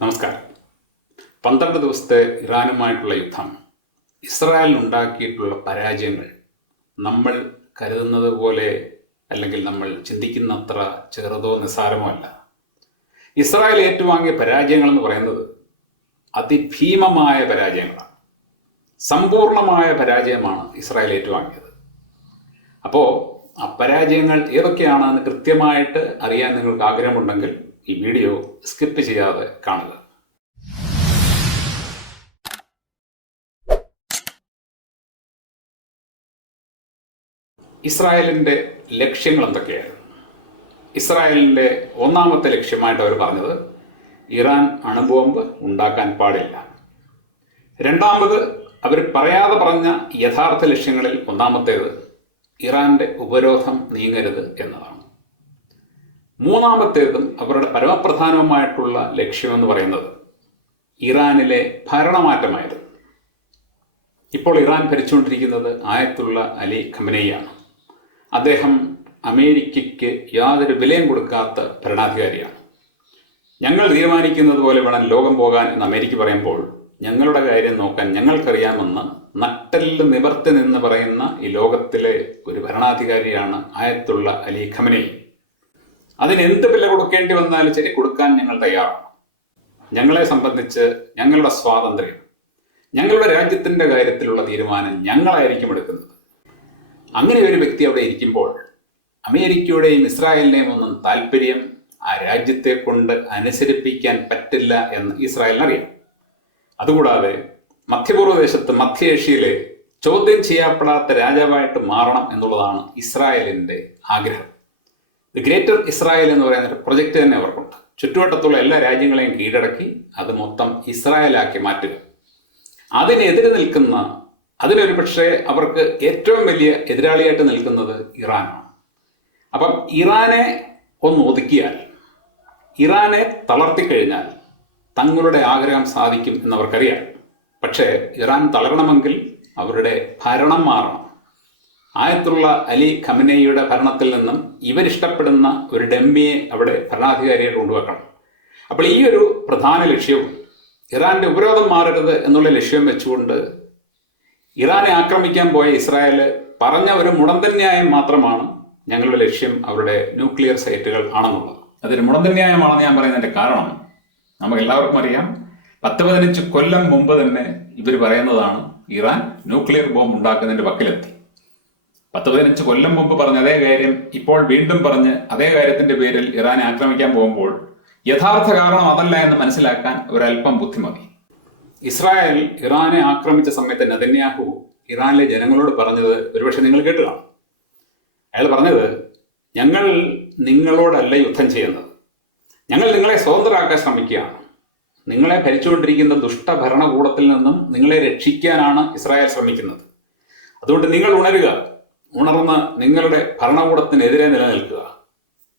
നമസ്കാരം. പന്ത്രണ്ട് ദിവസത്തെ ഇറാനുമായിട്ടുള്ള യുദ്ധം ഇസ്രായേലിനുണ്ടാക്കിയിട്ടുള്ള പരാജയങ്ങൾ നമ്മൾ കരുതുന്നത് പോലെ അല്ലെങ്കിൽ നമ്മൾ ചിന്തിക്കുന്നത്ര ചെറുതോ നിസ്സാരമോ അല്ല. ഇസ്രായേൽ ഏറ്റുവാങ്ങിയ പരാജയങ്ങൾ എന്ന് പറയുന്നത് അതിഭീമമായ പരാജയങ്ങളാണ്. സമ്പൂർണമായ പരാജയമാണ് ഇസ്രായേൽ ഏറ്റുവാങ്ങിയത്. അപ്പോൾ ആ പരാജയങ്ങൾ ഏതൊക്കെയാണെന്ന് കൃത്യമായിട്ട് അറിയാൻ നിങ്ങൾക്ക് ആഗ്രഹമുണ്ടെങ്കിൽ ഈ വീഡിയോ സ്കിപ്പ് ചെയ്യാതെ കാണുക. ഇസ്രായേലിന്റെ ലക്ഷ്യങ്ങൾ എന്തൊക്കെയാണ്? ഇസ്രായേലിന്റെ ഒന്നാമത്തെ ലക്ഷ്യമായിട്ട് അവർ പറഞ്ഞത് ഇറാൻ അണുബോംബ് ഉണ്ടാക്കാൻ പാടില്ല. രണ്ടാമത് അവർ പറയാതെ പറഞ്ഞ യഥാർത്ഥ ലക്ഷ്യങ്ങളിൽ ഒന്നാമത്തേത് ഇറാന്റെ ഉപരോധം നീങ്ങരുത് എന്നതാണ്. മൂന്നാമത്തേതും അവരുടെ പരമപ്രധാനമായിട്ടുള്ള ലക്ഷ്യമെന്ന് പറയുന്നത് ഇറാനിലെ ഭരണമാറ്റമായിരുന്നു. ഇപ്പോൾ ഇറാൻ ഭരിച്ചുകൊണ്ടിരിക്കുന്നത് ആയത്തുള്ള അലി ഖമനയാണ്. അദ്ദേഹം അമേരിക്കയ്ക്ക് യാതൊരു വിലയും കൊടുക്കാത്ത ഭരണാധികാരിയാണ്. ഞങ്ങൾ തീരുമാനിക്കുന്നത് പോലെ വേണം ലോകം പോകാൻ എന്ന് അമേരിക്ക പറയുമ്പോൾ ഞങ്ങളുടെ കാര്യം നോക്കാൻ ഞങ്ങൾക്കറിയാമെന്ന് നട്ടലിൽ നിവർത്തി നിന്ന് പറയുന്ന ഈ ലോകത്തിലെ ഒരു ഭരണാധികാരിയാണ് ആയത്തുള്ള അലി ഖമനി അതിന് എന്ത് വില കൊടുക്കേണ്ടി വന്നാലും ശരി കൊടുക്കാൻ ഞങ്ങൾ തയ്യാറാണ്. ഞങ്ങളെ സംബന്ധിച്ച് ഞങ്ങളുടെ സ്വാതന്ത്ര്യം ഞങ്ങളുടെ രാജ്യത്തിന്റെ കാര്യത്തിലുള്ള തീരുമാനം ഞങ്ങളായിരിക്കും എടുക്കുന്നത്. അങ്ങനെ ഒരു വ്യക്തി അവിടെ ഇരിക്കുമ്പോൾ അമേരിക്കയുടെയും ഇസ്രായേലിനെയും ഒന്നും താല്പര്യം ആ രാജ്യത്തെ കൊണ്ട് അനുസരിപ്പിക്കാൻ പറ്റില്ല എന്ന് ഇസ്രായേലിനറിയാം. അതുകൂടാതെ മധ്യപൂർവദേശത്ത് മധ്യേഷ്യയിലെ ചോദ്യം ചെയ്യപ്പെടാത്ത രാജാവായിട്ട് മാറണം എന്നുള്ളതാണ് ഇസ്രായേലിന്റെ ആഗ്രഹം. ദി ഗ്രേറ്റർ ഇസ്രായേൽ എന്ന് പറയുന്ന ഒരു പ്രൊജക്റ്റ് തന്നെ അവർക്കുണ്ട്. ചുറ്റുവട്ടത്തുള്ള എല്ലാ രാജ്യങ്ങളെയും കീഴടക്കി അത് മൊത്തം ഇസ്രായേലാക്കി മാറ്റുക. അതിനെതിരെ നിൽക്കുന്ന അതിലൊരു പക്ഷേ അവർക്ക് ഏറ്റവും വലിയ എതിരാളിയായിട്ട് നിൽക്കുന്നത് ഇറാനാണ്. അപ്പം ഇറാനെ ഒന്ന് ഒതുക്കിയാൽ ഇറാനെ തളർത്തിക്കഴിഞ്ഞാൽ തങ്ങളുടെ ആഗ്രഹം സാധിക്കും എന്നവർക്കറിയാം പക്ഷേ ഇറാൻ തളരണമെങ്കിൽ അവരുടെ ഭരണം മാറണം. ആയത്തുള്ള അലി ഖമനയുടെ ഭരണത്തിൽ നിന്നും ഇവരിഷ്ടപ്പെടുന്ന ഒരു ഡെമ്മിയെ അവിടെ ഭരണാധികാരിയായിട്ട് കൊണ്ടുവെക്കണം. അപ്പോൾ ഈ ഒരു പ്രധാന ലക്ഷ്യവും ഇറാന്റെ ഉപരോധം മാറരുത് എന്നുള്ള ലക്ഷ്യം വെച്ചുകൊണ്ട് ഇറാനെ ആക്രമിക്കാൻ പോയ ഇസ്രായേൽ പറഞ്ഞ ഒരു മുടന്തന്യായം മാത്രമാണ് ഞങ്ങളുടെ ലക്ഷ്യം അവരുടെ ന്യൂക്ലിയർ സൈറ്റുകൾ ആണെന്നുള്ളത്. അതൊരു മുടന്തന്യായമാണെന്ന് ഞാൻ പറയുന്നതിന്റെ കാരണം നമുക്ക് എല്ലാവർക്കും അറിയാം പത്ത് പതിനഞ്ച് കൊല്ലം മുമ്പ് തന്നെ ഇവർ പറയുന്നതാണ് ഇറാൻ ന്യൂക്ലിയർ ബോംബ് ഉണ്ടാക്കുന്നതിന്റെ വക്കിലെത്തി. പത്ത് പതിനഞ്ച് കൊല്ലം മുമ്പ് പറഞ്ഞ അതേ കാര്യം ഇപ്പോൾ വീണ്ടും പറഞ്ഞ് അതേ കാര്യത്തിന്റെ പേരിൽ ഇറാനെ ആക്രമിക്കാൻ പോകുമ്പോൾ യഥാർത്ഥ കാരണം അതല്ല എന്ന് മനസ്സിലാക്കാൻ ഒരല്പം ബുദ്ധിമതി. ഇസ്രായേൽ ഇറാനെ ആക്രമിച്ച സമയത്ത് നദന്യാഹു ഇറാനിലെ ജനങ്ങളോട് പറഞ്ഞത് ഒരുപക്ഷെ നിങ്ങൾ കേട്ടുക അയാൾ പറഞ്ഞത് ഞങ്ങൾ നിങ്ങളോടല്ല യുദ്ധം ചെയ്യുന്നത്. ഞങ്ങൾ നിങ്ങളെ സ്വതന്ത്രരാക്കാൻ ശ്രമിക്കുകയാണ്. നിങ്ങളെ ഭരിച്ചുകൊണ്ടിരിക്കുന്ന ദുഷ്ടഭരണകൂടത്തിൽ നിന്നും നിങ്ങളെ രക്ഷിക്കാനാണ് ഇസ്രായേൽ ശ്രമിക്കുന്നത്. അതുകൊണ്ട് നിങ്ങൾ ഉണരുക. ഉണർന്ന് നിങ്ങളുടെ ഭരണകൂടത്തിനെതിരെ നിലനിൽക്കുക.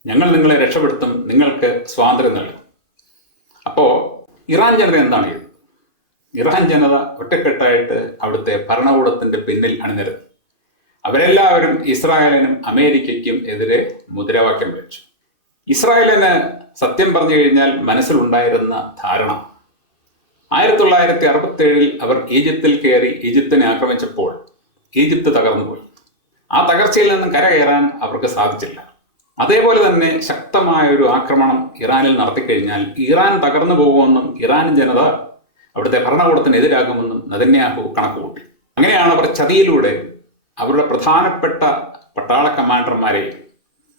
ഞങ്ങൾ നിങ്ങളെ രക്ഷപ്പെടുത്തും നിങ്ങൾക്ക് സ്വാതന്ത്ര്യം നൽകും. അപ്പോൾ ഇറാൻ ജനത എന്താണ് ചെയ്തത് ഇറാൻ ജനത ഒറ്റക്കെട്ടായിട്ട് അവിടുത്തെ ഭരണകൂടത്തിന്റെ പിന്നിൽ അണിനിരന്നു. അവരെല്ലാവരും ഇസ്രായേലിനും അമേരിക്കയ്ക്കും എതിരെ മുദ്രാവാക്യം വെച്ചു. ഇസ്രായേലിന് സത്യം പറഞ്ഞു കഴിഞ്ഞാൽ മനസ്സിലുണ്ടായിരുന്ന ധാരണ. ആയിരത്തി തൊള്ളായിരത്തി അറുപത്തി ഏഴിൽ അവർ ഈജിപ്തിൽ കയറി ഈജിപ്തിനെ ആക്രമിച്ചപ്പോൾ ഈജിപ്ത് തകർന്നുപോയി. ആ തകർച്ചയിൽ നിന്നും കരകയറാൻ അവർക്ക് സാധിച്ചില്ല. അതേപോലെ തന്നെ ശക്തമായ ഒരു ആക്രമണം ഇറാനിൽ നടത്തിക്കഴിഞ്ഞാൽ ഇറാൻ തകർന്നു പോകുമെന്നും ഇറാൻ ജനത അവിടുത്തെ ഭരണകൂടത്തിനെതിരാകുമെന്നും നദന്യാഹു കണക്കുകൂട്ടി. അങ്ങനെയാണ് അവർ ചതിയിലൂടെ അവരുടെ പ്രധാനപ്പെട്ട പട്ടാള കമാൻഡർമാരെയും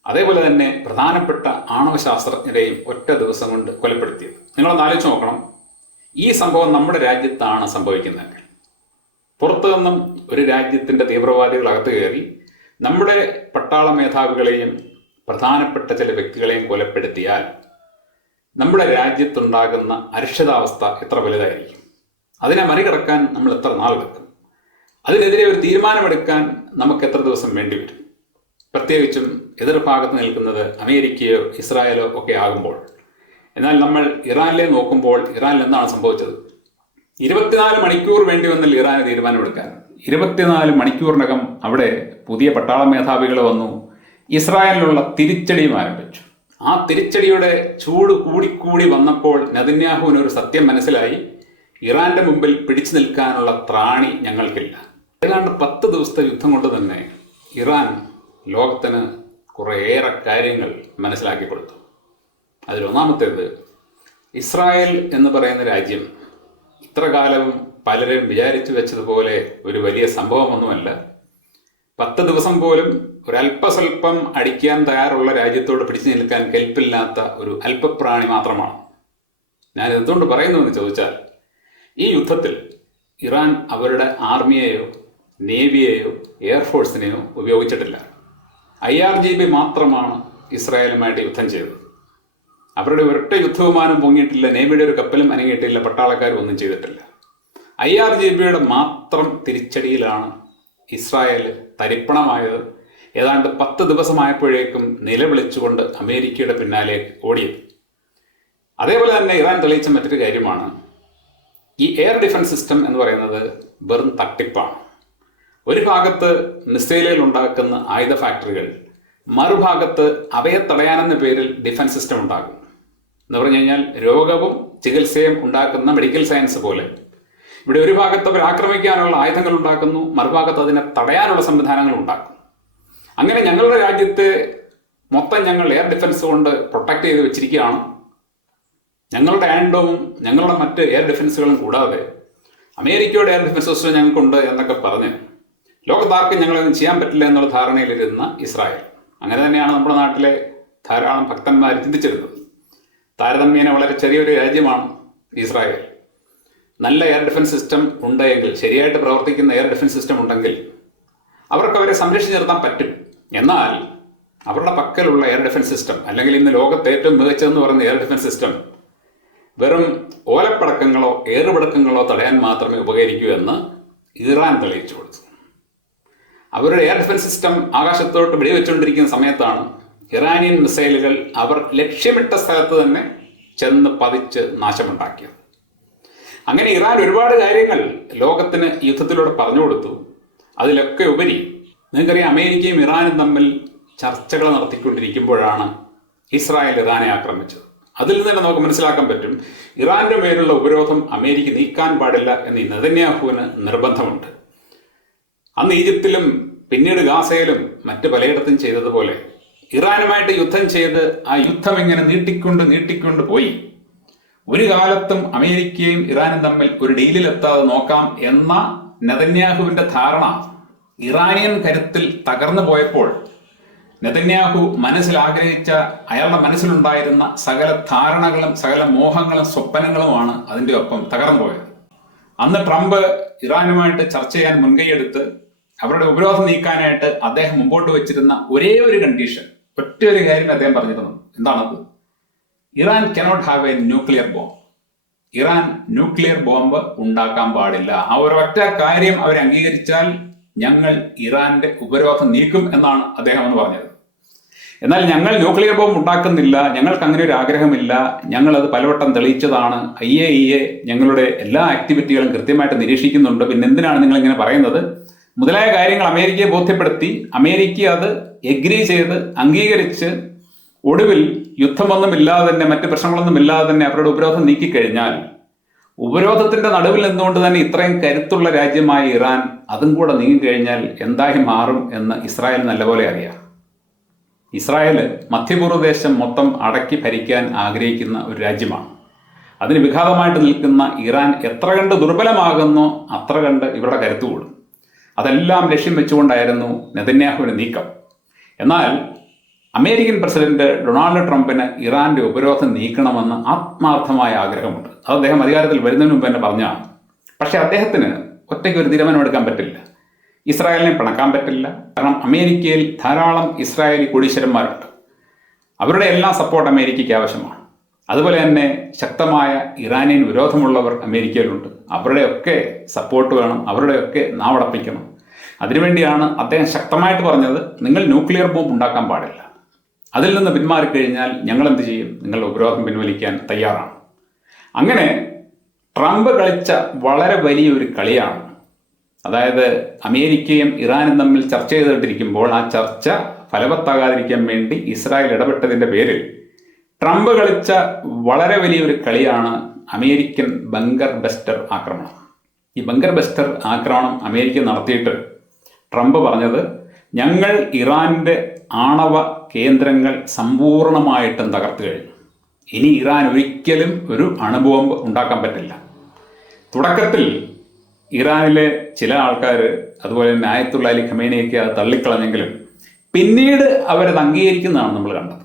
അതേപോലെ തന്നെ പ്രധാനപ്പെട്ട ആണവ ശാസ്ത്രജ്ഞരെയും ഒറ്റ ദിവസം കൊണ്ട് കൊലപ്പെടുത്തിയത്. നിങ്ങളൊന്ന് ആലോചിച്ച് നോക്കണം. ഈ സംഭവം നമ്മുടെ രാജ്യത്താണ് സംഭവിക്കുന്നത് പുറത്തു നിന്നും ഒരു രാജ്യത്തിന്റെ തീവ്രവാദികൾ അകത്ത് കയറി നമ്മുടെ പട്ടാള മേധാവികളെയും പ്രധാനപ്പെട്ട ചില വ്യക്തികളെയും കൊലപ്പെടുത്തിയാൽ നമ്മുടെ രാജ്യത്തുണ്ടാകുന്ന അരക്ഷിതാവസ്ഥ എത്ര വലുതായിരിക്കും? അതിനെ മറികടക്കാൻ നമ്മൾ എത്ര നാൾ എടുക്കും? അതിനെതിരെ ഒരു തീരുമാനമെടുക്കാൻ നമുക്ക് എത്ര ദിവസം വേണ്ടിവരും പ്രത്യേകിച്ചും എതിർഭാഗത്ത് നിൽക്കുന്നത് അമേരിക്കയോ ഇസ്രായേലോ ഒക്കെ ആകുമ്പോൾ. എന്നാൽ നമ്മൾ ഇറാനിലെ നോക്കുമ്പോൾ ഇറാനിൽ എന്താണ് സംഭവിച്ചത്? ഇരുപത്തിനാല് മണിക്കൂർ വേണ്ടി വന്നില്ല ഇറാന് തീരുമാനമെടുക്കാൻ ഇരുപത്തിനാല് മണിക്കൂറിനകം അവിടെ പുതിയ പട്ടാള മേധാവികൾ വന്നു. ഇസ്രായേലിലുള്ള തിരിച്ചടിയും ആരംഭിച്ചു. ആ തിരിച്ചടിയുടെ ചൂട് കൂടിക്കൂടി വന്നപ്പോൾ നദിന്യാഹുവിന് ഒരു സത്യം മനസ്സിലായി. ഇറാന്റെ മുമ്പിൽ പിടിച്ചു നിൽക്കാനുള്ള ത്രാണി ഞങ്ങൾക്കില്ല. ഏതാണ്ട് പത്ത് ദിവസത്തെ യുദ്ധം കൊണ്ട് തന്നെ ഇറാൻ ലോകത്തിന് കുറേയേറെ കാര്യങ്ങൾ മനസ്സിലാക്കി കൊടുത്തു അതിലൊന്നാമത്തേത് ഇസ്രായേൽ എന്ന് പറയുന്ന രാജ്യം ഇത്ര കാലവും പലരും വിചാരിച്ചു വെച്ചതുപോലെ ഒരു വലിയ സംഭവമൊന്നുമല്ല. പത്ത് ദിവസം പോലും ഒരല്പസ്വല്പം അടിക്കാൻ തയ്യാറുള്ള രാജ്യത്തോട് പിടിച്ചു നിൽക്കാൻ കെൽപ്പില്ലാത്ത ഒരു അല്പപ്രാണി മാത്രമാണ്. ഞാൻ എന്തുകൊണ്ട് പറയുന്നുവെന്ന് ചോദിച്ചാൽ ഈ യുദ്ധത്തിൽ ഇറാൻ അവരുടെ ആർമിയെയോ നേവിയെയോ എയർഫോഴ്സിനെയോ ഉപയോഗിച്ചിട്ടില്ല. ഐ ആർ ജി ബി മാത്രമാണ് ഇസ്രായേലുമായിട്ട് യുദ്ധം ചെയ്തത്. അവരുടെ ഒരൊറ്റ യുദ്ധവിമാനം പൊങ്ങിയിട്ടില്ല നേവിയുടെ ഒരു കപ്പലും അനങ്ങിയിട്ടില്ല പട്ടാളക്കാരും ഒന്നും ചെയ്തിട്ടില്ല. ഐ ആർ ജി ബിയുടെ മാത്രം തിരിച്ചടിയിലാണ് ഇസ്രായേൽ തരിപ്പണമായത്. ഏതാണ്ട് പത്ത് ദിവസമായപ്പോഴേക്കും നിലവിളിച്ചുകൊണ്ട് അമേരിക്കയുടെ പിന്നാലെ ഓടിയത്. അതേപോലെ തന്നെ ഇറാൻ തെളിയിച്ച മറ്റൊരു കാര്യമാണ്. ഈ എയർ ഡിഫൻസ് സിസ്റ്റം എന്ന് പറയുന്നത് വെറും തട്ടിപ്പാണ്. ഒരു ഭാഗത്ത് മിസൈലുകൾ ഉണ്ടാക്കുന്ന ആയുധ ഫാക്ടറികൾ മറുഭാഗത്ത് അവയെ തടയാനെന്ന പേരിൽ ഡിഫൻസ് സിസ്റ്റം ഉണ്ടാകും. എന്ന് പറഞ്ഞു കഴിഞ്ഞാൽ രോഗവും ചികിത്സയും ഉണ്ടാക്കുന്ന മെഡിക്കൽ സയൻസ് പോലെ ഇവിടെ ഒരു ഭാഗത്ത് അവർ ആക്രമിക്കാനുള്ള ആയുധങ്ങൾ ഉണ്ടാക്കുന്നു മറുഭാഗത്ത് അതിനെ തടയാനുള്ള സംവിധാനങ്ങൾ ഉണ്ടാക്കും അങ്ങനെ ഞങ്ങളുടെ രാജ്യത്തെ മൊത്തം ഞങ്ങൾ എയർ ഡിഫൻസ് കൊണ്ട് പ്രൊട്ടക്ട് ചെയ്ത് വെച്ചിരിക്കുകയാണ്. ഞങ്ങളുടെ ആൻഡും ഞങ്ങളുടെ മറ്റ് എയർ ഡിഫൻസുകളും കൂടാതെ അമേരിക്കയുടെ എയർ ഡിഫൻസ് സിസ്റ്റം ഞങ്ങൾക്കുണ്ട് എന്നൊക്കെ പറഞ്ഞ് ലോകത്താർക്കും ഞങ്ങളൊന്നും ചെയ്യാൻ പറ്റില്ല എന്നുള്ള ധാരണയിലിരുന്ന ഇസ്രായേൽ. അങ്ങനെ തന്നെയാണ് നമ്മുടെ നാട്ടിലെ ധാരാളം ഭക്തന്മാർ ചിന്തിച്ചിരുന്നത്. താരതമ്യേന വളരെ ചെറിയൊരു രാജ്യമാണ് ഇസ്രായേൽ. നല്ല എയർ ഡിഫൻസ് സിസ്റ്റം ഉണ്ടെങ്കിൽ ശരിയായിട്ട് പ്രവർത്തിക്കുന്ന എയർ ഡിഫൻസ് സിസ്റ്റം ഉണ്ടെങ്കിൽ അവർക്ക് അവരെ സംരക്ഷിച്ചു നിർത്താൻ പറ്റും. എന്നാൽ അവരുടെ പക്കലുള്ള എയർ ഡിഫൻസ് സിസ്റ്റം അല്ലെങ്കിൽ ഇന്ന് ലോകത്തെ ഏറ്റവും മികച്ചതെന്ന് പറയുന്ന എയർ ഡിഫൻസ് സിസ്റ്റം വെറും ഓലപ്പടക്കങ്ങളോ ഏറുപടക്കങ്ങളോ തടയാൻ മാത്രമേ ഉപകരിക്കൂ എന്ന് ഇറാൻ തെളിയിച്ചു കൊടുത്തു. അവരുടെ എയർ ഡിഫൻസ് സിസ്റ്റം ആകാശത്തോട്ട് വെടിവെച്ചുകൊണ്ടിരിക്കുന്ന സമയത്താണ് ഇറാനിയൻ മിസൈലുകൾ അവർ ലക്ഷ്യമിട്ട സ്ഥലത്ത് തന്നെ ചെന്ന് പതിച്ച് നാശമുണ്ടാക്കിയത്. അങ്ങനെ ഇറാൻ ഒരുപാട് കാര്യങ്ങൾ ലോകത്തിന് യുദ്ധത്തിലൂടെ പറഞ്ഞു കൊടുത്തു. അതിലൊക്കെ ഉപരി നിങ്ങൾക്കറിയാം അമേരിക്കയും ഇറാനും തമ്മിൽ ചർച്ചകൾ നടത്തിക്കൊണ്ടിരിക്കുമ്പോഴാണ് ഇസ്രായേൽ ഇറാനെ ആക്രമിച്ചത്. അതിൽ നിന്ന് തന്നെ നമുക്ക് മനസ്സിലാക്കാൻ പറ്റും ഇറാന്റെ മേലുള്ള ഉപരോധം അമേരിക്ക നീക്കാൻ പാടില്ല എന്ന് നെതന്യാഹുവിന് നിർബന്ധമുണ്ട്. അന്ന് ഈജിപ്തിലും പിന്നീട് ഗാസയിലും മറ്റ് പലയിടത്തും ചെയ്തതുപോലെ ഇറാനുമായിട്ട് യുദ്ധം ചെയ്ത് ആ യുദ്ധം ഇങ്ങനെ നീട്ടിക്കൊണ്ട് നീട്ടിക്കൊണ്ട് പോയി. ഒരു കാലത്തും അമേരിക്കയും ഇറാനും തമ്മിൽ ഒരു ഡീലിലെത്താതെ നോക്കാം എന്ന നെതന്യാഹുവിന്റെ ധാരണ ഇറാനിയൻ കരുത്തിൽ തകർന്നു പോയപ്പോൾ നെതന്യാഹു മനസ്സിൽ ആഗ്രഹിച്ച അയാളുടെ മനസ്സിലുണ്ടായിരുന്ന സകല ധാരണകളും സകല മോഹങ്ങളും സ്വപ്നങ്ങളുമാണ് അതിന്റെ ഒപ്പം തകർന്നു പോയത് അന്ന് ട്രംപ് ഇറാനുമായിട്ട് ചർച്ച ചെയ്യാൻ മുൻകൈയെടുത്ത് അവരുടെ ഉപരോധം നീക്കാനായിട്ട് അദ്ദേഹം മുമ്പോട്ട് വെച്ചിരുന്ന ഒരേ ഒരു കണ്ടീഷൻ ഒറ്റ ഒരു കാര്യം അദ്ദേഹം പറഞ്ഞിരുന്നു. എന്താണത്? Iran cannot have a nuclear bomb Iran nuclear bomb ഉണ്ടാക്കാൻ പാടില്ല. ആ ഒരൊറ്റ കാര്യം അവർ അംഗീകരിച്ചാൽ ഞങ്ങൾ ഇറാന്റെ ഉപരോധം നീക്കും എന്നാണ് അദ്ദേഹം എന്ന് പറഞ്ഞത്. എന്നാൽ ഞങ്ങൾ ന്യൂക്ലിയർ ബോംബ് ഉണ്ടാക്കുന്നില്ല ഞങ്ങൾക്ക് അങ്ങനെ ഒരു ആഗ്രഹമില്ല ഞങ്ങൾ അത് പലവട്ടം തെളിയിച്ചതാണ്. ഐ എ ഇ എ ഞങ്ങളുടെ എല്ലാ ആക്ടിവിറ്റികളും കൃത്യമായിട്ട് നിരീക്ഷിക്കുന്നുണ്ട്. പിന്നെ എന്തിനാണ് നിങ്ങൾ ഇങ്ങനെ പറയുന്നത്? മുതലായ കാര്യങ്ങൾ അമേരിക്കയെ ബോധ്യപ്പെടുത്തി അമേരിക്ക അത് എഗ്രി ചെയ്ത് അംഗീകരിച്ച് ഒടുവിൽ യുദ്ധമൊന്നുമില്ലാതെ തന്നെ മറ്റ് പ്രശ്നങ്ങളൊന്നും ഇല്ലാതെ തന്നെ അവരുടെ ഉപരോധം നീക്കിക്കഴിഞ്ഞാൽ ഉപരോധത്തിന്റെ നടുവിൽ നിന്നുകൊണ്ട് തന്നെ ഇത്രയും കരുത്തുള്ള രാജ്യമായ ഇറാൻ അതും കൂടെ നീങ്ങിക്കഴിഞ്ഞാൽ എന്തായി മാറും എന്ന് ഇസ്രായേൽ നല്ലപോലെ അറിയാം. ഇസ്രായേൽ മധ്യപൂർവ ദേശം മൊത്തം അടക്കി ഭരിക്കാൻ ആഗ്രഹിക്കുന്ന ഒരു രാജ്യമാണ്. അതിന് വിഘാതമായിട്ട് നിൽക്കുന്ന ഇറാൻ എത്ര കണ്ട് ദുർബലമാകുന്നോ അത്ര കണ്ട് ഇവരുടെ കരുത്തുകൂടും അതെല്ലാം ലക്ഷ്യം വെച്ചുകൊണ്ടായിരുന്നു നെതന്യാഹുവിന് നീക്കം. എന്നാൽ അമേരിക്കൻ പ്രസിഡന്റ് ഡൊണാൾഡ് ട്രംപിന് ഇറാന്റെ ഉപരോധം നീക്കണമെന്ന് ആത്മാർത്ഥമായ ആഗ്രഹമുണ്ട്. അത് അദ്ദേഹം അധികാരത്തിൽ വരുന്നതിന് മുമ്പ് തന്നെ പറഞ്ഞാണ്. പക്ഷേ അദ്ദേഹത്തിന് ഒറ്റയ്ക്ക് ഒരു തീരുമാനമെടുക്കാൻ പറ്റില്ല. ഇസ്രായേലിനെ പിണക്കാൻ പറ്റില്ല. കാരണം അമേരിക്കയിൽ ധാരാളം ഇസ്രായേലി കുടീശ്വരന്മാരുണ്ട്. അവരുടെ എല്ലാ സപ്പോർട്ട് അമേരിക്കയ്ക്ക് ആവശ്യമാണ്. അതുപോലെ തന്നെ ശക്തമായ ഇറാനിയൻ വിരോധമുള്ളവർ അമേരിക്കയിലുണ്ട്. അവരുടെയൊക്കെ സപ്പോർട്ട് വേണം അവരുടെയൊക്കെ നാവടപ്പിക്കണം. അതിനുവേണ്ടിയാണ് അദ്ദേഹം ശക്തമായിട്ട് പറഞ്ഞത് നിങ്ങൾ ന്യൂക്ലിയർ ബോംബ് ഉണ്ടാക്കാൻ പാടില്ല. അതിൽ നിന്ന് പിന്മാറിക്കഴിഞ്ഞാൽ ഞങ്ങൾ എന്ത് ചെയ്യും? നിങ്ങൾ ഉപരോധം പിൻവലിക്കാൻ തയ്യാറാണ്. അങ്ങനെ ട്രംപ് കളിച്ച വളരെ വലിയൊരു കളിയാണ്. അതായത് അമേരിക്കയും ഇറാനും തമ്മിൽ ചർച്ച ചെയ്തുകൊണ്ടിരിക്കുമ്പോൾ ആ ചർച്ച ഫലവത്താകാതിരിക്കാൻ വേണ്ടി ഇസ്രായേൽ ഇടപെട്ടതിന്റെ പേരിൽ ട്രംപ് കളിച്ച വളരെ വലിയൊരു കളിയാണ് അമേരിക്കൻ ബങ്കർ ബസ്റ്റർ ആക്രമണം. ഈ ബങ്കർ ബസ്റ്റർ ആക്രമണം അമേരിക്ക നടത്തിയിട്ട് ട്രംപ് പറഞ്ഞത് ഞങ്ങൾ ഇറാന്റെ ആണവ കേന്ദ്രങ്ങൾ സമ്പൂർണമായിട്ടും തകർത്തു കഴിഞ്ഞു. ഇനി ഇറാൻ ഒരിക്കലും ഒരു അണുബോംബ് ഉണ്ടാക്കാൻ പറ്റില്ല. തുടക്കത്തിൽ ഇറാനിലെ ചില ആൾക്കാർ അതുപോലെ തന്നെ ആയത്തുള്ള അലി ഖമേനയൊക്കെ അത് തള്ളിക്കളഞ്ഞെങ്കിലും പിന്നീട് അവരത് അംഗീകരിക്കുന്നതാണ് നമ്മൾ കണ്ടത്.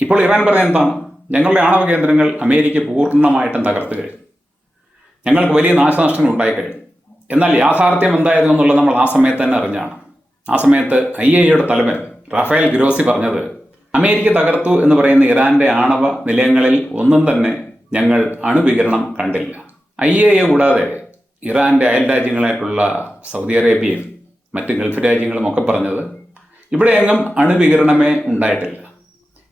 ഇപ്പോൾ ഇറാൻ പറഞ്ഞ എന്താണ്? ഞങ്ങളുടെ ആണവ കേന്ദ്രങ്ങൾ അമേരിക്ക പൂർണമായിട്ടും തകർത്തു കഴിഞ്ഞു. ഞങ്ങൾക്ക് വലിയ നാശനഷ്ടങ്ങൾ ഉണ്ടായിക്കഴിഞ്ഞു എന്നാൽ യാഥാർത്ഥ്യം എന്തായിരുന്നു എന്നുള്ളത് നമ്മൾ ആ സമയത്ത് തന്നെ അറിഞ്ഞാണ്. ആ സമയത്ത് ഐ എയുടെ തലവൻ റാഫേൽ ഗ്രോസി പറഞ്ഞത് അമേരിക്ക തകർത്തു എന്ന് പറയുന്ന ഇറാന്റെ ആണവ നിലയങ്ങളിൽ ഒന്നും തന്നെ ഞങ്ങൾ അണുവികരണം കണ്ടില്ല. ഐ എ എ കൂടാതെ ഇറാന്റെ അയൽ രാജ്യങ്ങളായിട്ടുള്ള സൗദി അറേബ്യയും മറ്റ് ഗൾഫ് രാജ്യങ്ങളും ഒക്കെ പറഞ്ഞത് ഇവിടെയെങ്ങും അണുവികരണമേ ഉണ്ടായിട്ടില്ല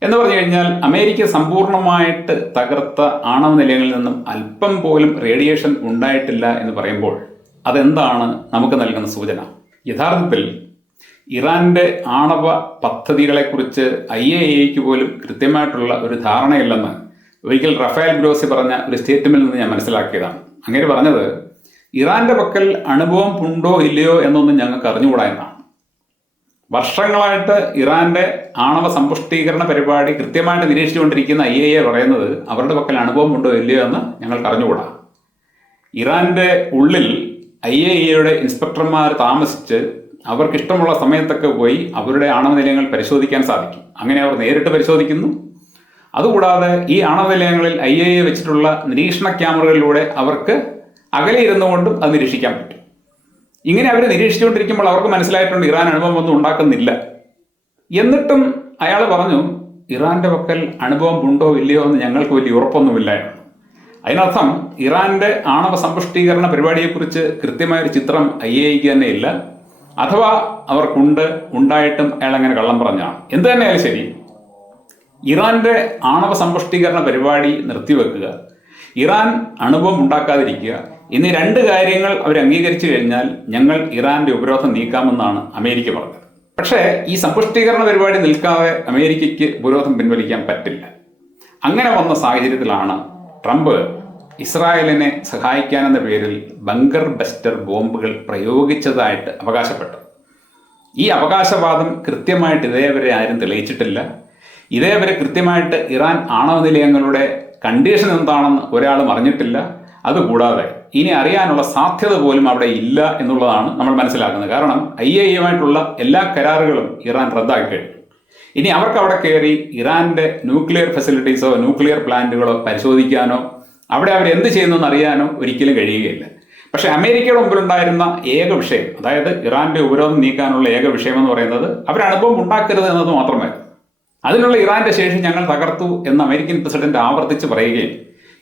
എന്ന് പറഞ്ഞു കഴിഞ്ഞാൽ അമേരിക്ക സമ്പൂർണമായിട്ട് തകർത്ത ആണവ നിലയങ്ങളിൽ നിന്നും അല്പം പോലും റേഡിയേഷൻ ഉണ്ടായിട്ടില്ല എന്ന് പറയുമ്പോൾ അതെന്താണ് നമുക്ക് നൽകുന്ന സൂചന? യഥാർത്ഥത്തിൽ ഇറാന്റെ ആണവ പദ്ധതികളെക്കുറിച്ച് ഐ എ എക്ക് പോലും കൃത്യമായിട്ടുള്ള ഒരു ധാരണയില്ലെന്ന് ഒരിക്കൽ റഫേൽ ഗ്രോസി പറഞ്ഞ ഒരു സ്റ്റേറ്റ്മെന്റിൽ നിന്ന് ഞാൻ മനസ്സിലാക്കിയതാണ്. അങ്ങനെ പറഞ്ഞത് ഇറാന്റെ പക്കൽ അനുഭവം ഉണ്ടോ ഇല്ലയോ എന്നൊന്നും ഞങ്ങൾക്ക് അറിഞ്ഞുകൂടാ എന്നാണ്. വർഷങ്ങളായിട്ട് ഇറാന്റെ ആണവ സമ്പുഷ്ടീകരണ പരിപാടി കൃത്യമായിട്ട് നിരീക്ഷിച്ചുകൊണ്ടിരിക്കുന്ന ഐ എ പറയുന്നത് അവരുടെ പക്കൽ അനുഭവം ഉണ്ടോ ഇല്ലയോ എന്ന് ഞങ്ങൾക്ക് അറിഞ്ഞുകൂടാ. ഇറാന്റെ ഉള്ളിൽ ഐ എ ഇൻസ്പെക്ടർമാർ താമസിച്ച് അവർക്ക് ഇഷ്ടമുള്ള സമയത്തൊക്കെ പോയി അവരുടെ ആണവ നിലയങ്ങൾ പരിശോധിക്കാൻ സാധിക്കും. അങ്ങനെ അവർ നേരിട്ട് പരിശോധിക്കുന്നു. അതുകൂടാതെ ഈ ആണവ നിലയങ്ങളിൽ ഐ എ എ വെച്ചിട്ടുള്ള നിരീക്ഷണ ക്യാമറകളിലൂടെ അവർക്ക് അകലെ ഇരുന്നുകൊണ്ടും അത് നിരീക്ഷിക്കാൻ പറ്റും. ഇങ്ങനെ അവർ നിരീക്ഷിച്ചുകൊണ്ടിരിക്കുമ്പോൾ അവർക്ക് മനസ്സിലായിട്ടുണ്ട് ഇറാൻ അനുഭവം ഒന്നും ഉണ്ടാക്കുന്നില്ല. എന്നിട്ടും അയാൾ പറഞ്ഞു ഇറാന്റെ പക്കൽ അനുഭവം ഉണ്ടോ ഇല്ലയോ എന്ന് ഞങ്ങൾക്ക് വലിയ ഉറപ്പൊന്നുമില്ല. അതിനർത്ഥം ഇറാന്റെ ആണവ സമ്പുഷ്ടീകരണ പരിപാടിയെക്കുറിച്ച് കൃത്യമായൊരു ചിത്രം ഐ എക്ക് തന്നെ ഇല്ല. അഥവാ അവർക്കുണ്ട് ഉണ്ടായിട്ടും അയാൾ അങ്ങനെ കള്ളം പറഞ്ഞാണ് എന്ത് തന്നെയായാലും ശരി. ഇറാന്റെ ആണവ സമ്പുഷ്ടീകരണ പരിപാടി നിർത്തിവെക്കുക ഇറാൻ അണുബോംബ് ഉണ്ടാക്കാതിരിക്കുക എന്നീ രണ്ട് കാര്യങ്ങൾ അവർ അംഗീകരിച്ചു കഴിഞ്ഞാൽ ഞങ്ങൾ ഇറാന്റെ ഉപരോധം നീക്കാമെന്നാണ് അമേരിക്ക പറഞ്ഞത്. പക്ഷേ ഈ സമ്പുഷ്ടീകരണ പരിപാടി നിൽക്കാതെ അമേരിക്കയ്ക്ക് ഉപരോധം പിൻവലിക്കാൻ പറ്റില്ല. അങ്ങനെ വന്ന സാഹചര്യത്തിലാണ് ട്രംപ് ഇസ്രായേലിനെ സഹായിക്കാനെന്ന പേരിൽ ബങ്കർ ബസ്റ്റർ ബോംബുകൾ പ്രയോഗിച്ചതായിട്ട് അവകാശപ്പെട്ടു. ഈ അവകാശവാദം കൃത്യമായിട്ട് ഇതേവരെ ആരും തെളിയിച്ചിട്ടില്ല. ഇതേവരെ കൃത്യമായിട്ട് ഇറാൻ ആണവ നിലയങ്ങളുടെ കണ്ടീഷൻ എന്താണെന്ന് ഒരാളും അറിഞ്ഞിട്ടില്ല. അതുകൂടാതെ ഇനി അറിയാനുള്ള സാധ്യത പോലും അവിടെ ഇല്ല എന്നുള്ളതാണ് നമ്മൾ മനസ്സിലാക്കുന്നത്. കാരണം ഐ എ യുമായിട്ടുള്ള എല്ലാ കരാറുകളും ഇറാൻ റദ്ദാക്കി കഴിഞ്ഞു. ഇനി അവർക്ക് അവിടെ കയറി ഇറാന്റെ ന്യൂക്ലിയർ ഫെസിലിറ്റീസോ ന്യൂക്ലിയർ പ്ലാന്റുകളോ പരിശോധിക്കാനോ അവിടെ അവർ എന്ത് ചെയ്യുന്നെന്ന് അറിയാനോ ഒരിക്കലും കഴിയുകയില്ല. പക്ഷേ അമേരിക്കയുടെ മുമ്പിലുണ്ടായിരുന്ന ഏക വിഷയം അതായത് ഇറാന്റെ ഉപരോധം നീക്കാനുള്ള ഏക വിഷയം എന്ന് പറയുന്നത് അവരനുഭവം ഉണ്ടാക്കരുത് എന്നത് മാത്രമേ അതിനുള്ള ഇറാന്റെ ശേഷി ഞങ്ങൾ തകർത്തു എന്ന് അമേരിക്കൻ പ്രസിഡന്റ് ആവർത്തിച്ച് പറയുകയും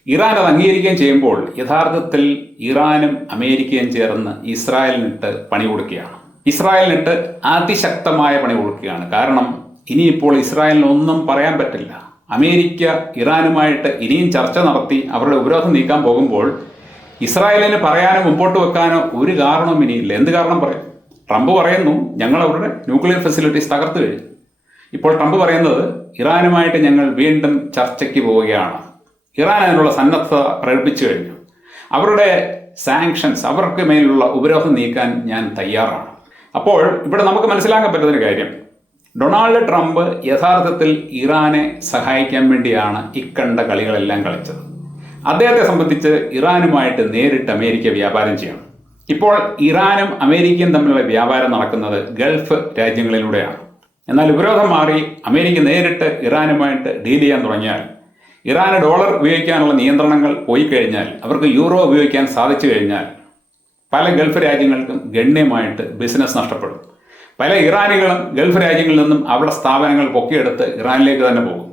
ഇറാൻ അത് അംഗീകരിക്കുകയും ചെയ്യുമ്പോൾ യഥാർത്ഥത്തിൽ ഇറാനും അമേരിക്കയും ചേർന്ന് ഇസ്രായേലിനിട്ട് പണി കൊടുക്കുകയാണ് ഇസ്രായേലിനിട്ട് അതിശക്തമായ പണി കൊടുക്കുകയാണ് കാരണം ഇനിയിപ്പോൾ ഇസ്രായേലിന് ഒന്നും പറയാൻ പറ്റില്ല. അമേരിക്ക ഇറാനുമായിട്ട് ഇനിയും ചർച്ച നടത്തി അവരുടെ ഉപരോധം നീക്കാൻ പോകുമ്പോൾ ഇസ്രായേലിന് പറയാനോ മുമ്പോട്ട് വെക്കാനോ ഒരു കാരണവും ഇനിയില്ല. എന്ത് കാരണം പറയും? ട്രംപ് പറയുന്നു ഞങ്ങൾ അവരുടെ ന്യൂക്ലിയർ ഫെസിലിറ്റീസ് തകർത്തു കഴിഞ്ഞു. ഇപ്പോൾ ട്രംപ് പറയുന്നത് ഇറാനുമായിട്ട് ഞങ്ങൾ വീണ്ടും ചർച്ചയ്ക്ക് പോവുകയാണ്. ഇറാൻ അതിനുള്ള സന്നദ്ധത പ്രകടിപ്പിച്ചു കഴിഞ്ഞു. അവരുടെ സാങ്ഷൻസ് അവർക്ക് മേലുള്ള ഉപരോധം നീക്കാൻ ഞാൻ തയ്യാറാണ്. അപ്പോൾ ഇവിടെ നമുക്ക് മനസ്സിലാക്കാൻ പറ്റുന്നൊരു കാര്യം. ഡൊണാൾഡ് ട്രംപ് യഥാർത്ഥത്തിൽ ഇറാനെ സഹായിക്കാൻ വേണ്ടിയാണ് ഇക്കണ്ട കളികളെല്ലാം കളിച്ചത്. അദ്ദേഹത്തെ സംബന്ധിച്ച് ഇറാനുമായിട്ട് നേരിട്ട് അമേരിക്ക വ്യാപാരം ചെയ്യണം. ഇപ്പോൾ ഇറാനും അമേരിക്കയും തമ്മിലുള്ള വ്യാപാരം നടക്കുന്നത് ഗൾഫ് രാജ്യങ്ങളിലൂടെയാണ്. എന്നാൽ ഉപരോധം മാറി അമേരിക്ക നേരിട്ട് ഇറാനുമായിട്ട് ഡീൽ ചെയ്യാൻ തുടങ്ങിയാൽ ഇറാന് ഡോളർ ഉപയോഗിക്കാനുള്ള നിയന്ത്രണങ്ങൾ പോയി കഴിഞ്ഞാൽ അവർക്ക് യൂറോ ഉപയോഗിക്കാൻ സാധിച്ചു കഴിഞ്ഞാൽ പല ഗൾഫ് രാജ്യങ്ങൾക്കും ഗണ്യമായിട്ട് ബിസിനസ് നഷ്ടപ്പെടും. പല ഇറാനികളും ഗൾഫ് രാജ്യങ്ങളിൽ നിന്നും അവിടെ സ്ഥാപനങ്ങൾ പൊക്കിയെടുത്ത് ഇറാനിലേക്ക് തന്നെ പോകും.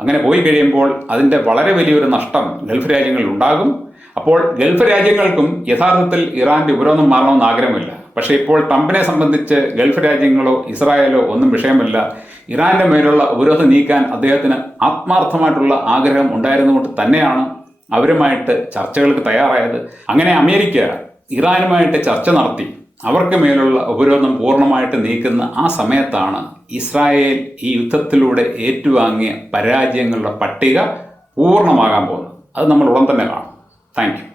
അങ്ങനെ പോയി കഴിയുമ്പോൾ അതിന്റെ വളരെ വലിയൊരു നഷ്ടം ഗൾഫ് രാജ്യങ്ങളിൽ ഉണ്ടാകും. അപ്പോൾ ഗൾഫ് രാജ്യങ്ങൾക്കും യഥാർത്ഥത്തിൽ ഇറാന്റെ ഉപരോധം മാറണമെന്ന് ആഗ്രഹമില്ല. പക്ഷേ ഇപ്പോൾ ട്രംപിനെ സംബന്ധിച്ച് ഗൾഫ് രാജ്യങ്ങളോ ഇസ്രായേലോ ഒന്നും വിഷയമല്ല. ഇറാന്റെ മേലുള്ള ഉപരോധം നീക്കാൻ അദ്ദേഹത്തിന് ആത്മാർത്ഥമായിട്ടുള്ള ആഗ്രഹം ഉണ്ടായിരുന്നുകൊണ്ട് തന്നെയാണ് അവരുമായിട്ട് ചർച്ചകൾക്ക് തയ്യാറായത്. അങ്ങനെ അമേരിക്ക ഇറാനുമായിട്ട് ചർച്ച നടത്തി. അവർക്ക് മേലുള്ള ഉപരോധം പൂർണമായിട്ട് നീക്കുന്ന ആ സമയത്താണ് ഇസ്രായേൽ ഈ യുദ്ധത്തിലൂടെ ഏറ്റുവാങ്ങിയ പരാജയങ്ങളുടെ പട്ടിക പൂർണമാകാൻ പോകുന്നത്. അത് നമ്മൾ ഉടൻ തന്നെ കാണും. താങ്ക്